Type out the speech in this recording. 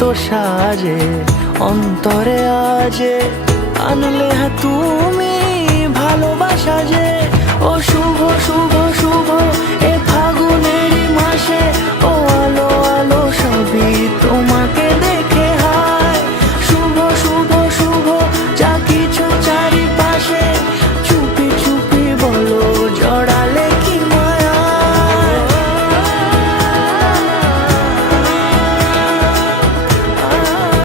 এত সাজে অন্তরে আজে আনলে হ্যাঁ তুমি ভালোবাসা যে। ও শুভ শুভ শুভ